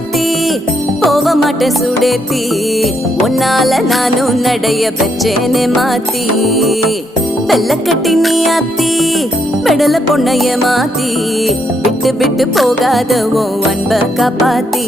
மாத்தி போக மாட்டேன் சுடேத்தி உன்னால நானும் நடைய பெற்றேனே மாத்தி வெள்ள கட்டி நீ ஆத்தி பெடல பொண்ணைய மாத்தி விட்டு விட்டு போகாத உன் அன்ப காப்பாத்தி